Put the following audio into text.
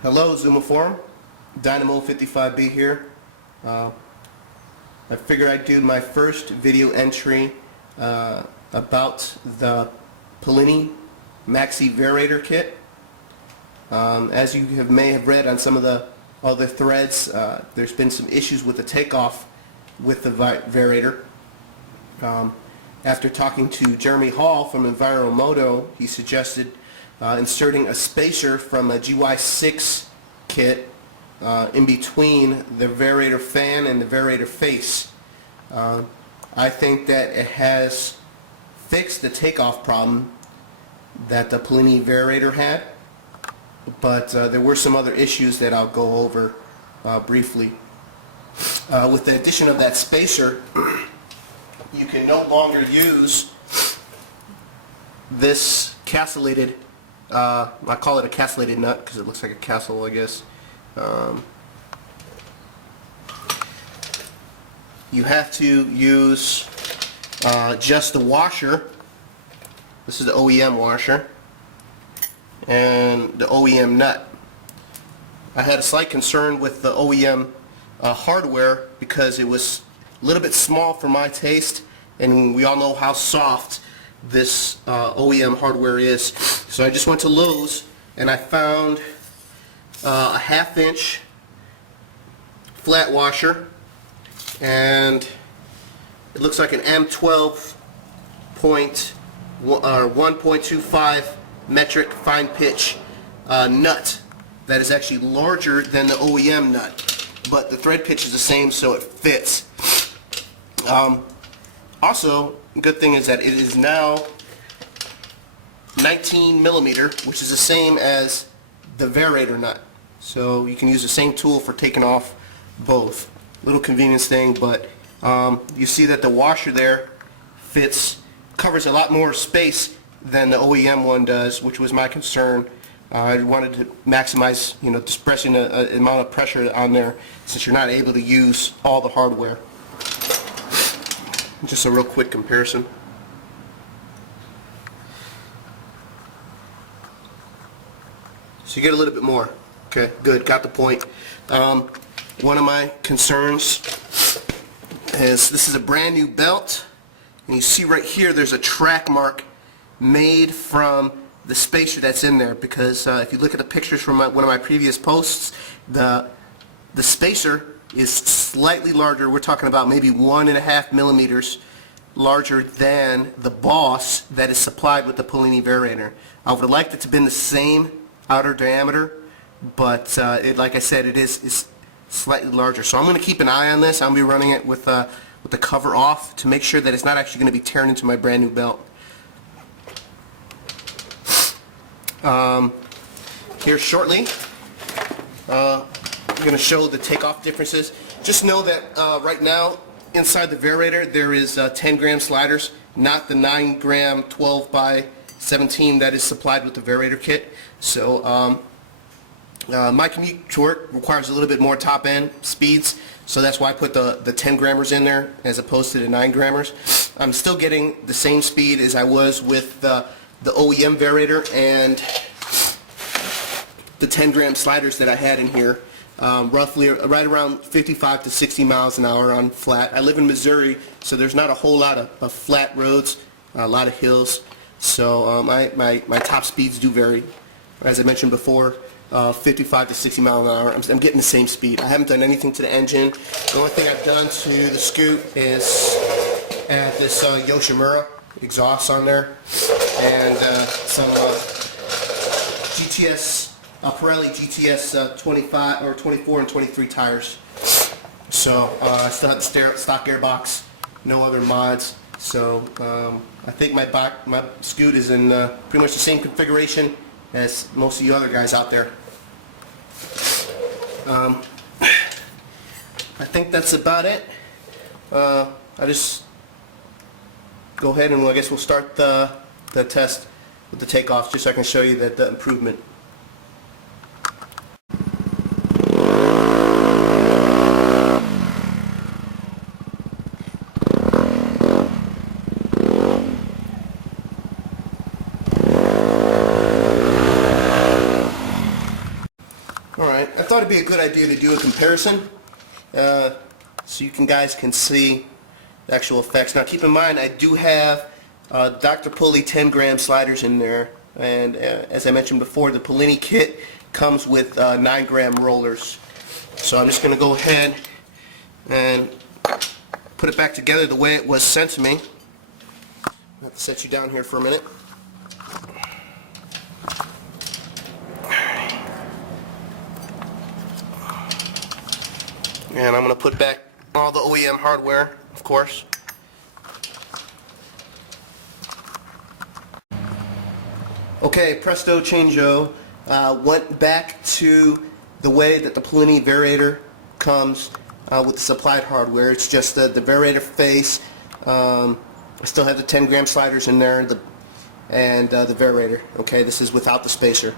Hello Zuma Forum, Dynamo 55B here. I figured I'd do my first video entry about the Polini Variator kit. As you may have read on some of the other threads, there's been some issues with the takeoff with the Variator. After talking to Jeremy Hall from Enviromoto, he suggested inserting a spacer from a GY6 kit in between the Variator fan and the Variator face. I think that it has fixed the takeoff problem that the Polini Variator had, but there were some other issues that I'll go over briefly. With the addition of that spacer, you can no longer use this castellated, I call it a castellated nut because it looks like a castle, I guess. You have to use just the washer. This is the OEM washer and the OEM nut. I had a slight concern with the OEM hardware because it was a little bit small for my taste, and we all know how soft this OEM hardware is. So I just went to Lowe's and I found a 1/2 inch flat washer, and it looks like an M12.1.25 metric fine pitch nut that is actually larger than the OEM nut, but the thread pitch is the same, so it fits. Also, good thing is that it is now 19 millimeter, which is the same as the Variator nut. So you can use the same tool for taking off both. Little convenience thing, but you see that the washer there covers a lot more space than the OEM one does, which was my concern. I wanted to maximize, just pressing the amount of pressure on there, since you're not able to use all the hardware. Just a real quick comparison. So you get a little bit more. Okay, good, got the point. One of my concerns is this is a brand new belt, and you see right here there's a track mark made from the spacer that's in there, because if you look at the pictures from one of my previous posts, the spacer is slightly larger. We're talking about maybe 1.5 millimeters larger than the boss that is supplied with the Polini Variator. I would have liked it to have been the same outer diameter, but like I said, it is slightly larger. So I'm going to keep an eye on this. I'm going to be running it with the cover off to make sure that it's not actually going to be tearing into my brand new belt. Here shortly, I'm going to show the takeoff differences. Just know that right now inside the Variator there is 10-gram sliders, not the 9-gram 12x17 that is supplied with the Variator kit. So my commute to work requires a little bit more top end speeds, so that's why I put the 10-grammers in there as opposed to the 9-grammers. I'm still getting the same speed as I was with the OEM Variator and the 10-gram sliders that I had in here. Roughly right around 55 to 60 miles an hour on flat. I live in Missouri, so there's not a whole lot of flat roads, a lot of hills, so my top speeds do vary. As I mentioned before, 55 to 60 miles an hour. I'm getting the same speed. I haven't done anything to the engine. The only thing I've done to the scoot is add this Yoshimura exhaust on there and some GTS Pirelli GTS 25 or 24 and 23 tires. So I still have the stock airbox, no other mods. So I think my scoot is in pretty much the same configuration as most of you other guys out there. I think that's about it. I just go ahead and I guess we'll start the test with the takeoff, just so I can show you the improvement. thought it'd be a good idea to do a comparison so you guys can see the actual effects. Now keep in mind, I do have Dr. Pulley 10-gram sliders in there, and as I mentioned before, the Polini kit comes with 9-gram rollers. So I'm just going to go ahead and put it back together the way it was sent to me. I have to set you down here for a minute. And I'm going to put back all the OEM hardware, of course. Okay, presto changeo. Went back to the way that the Polini Variator comes with the supplied hardware. It's just the Variator face. I still have the 10-gram sliders in there, and the Variator. Okay, this is without the spacer.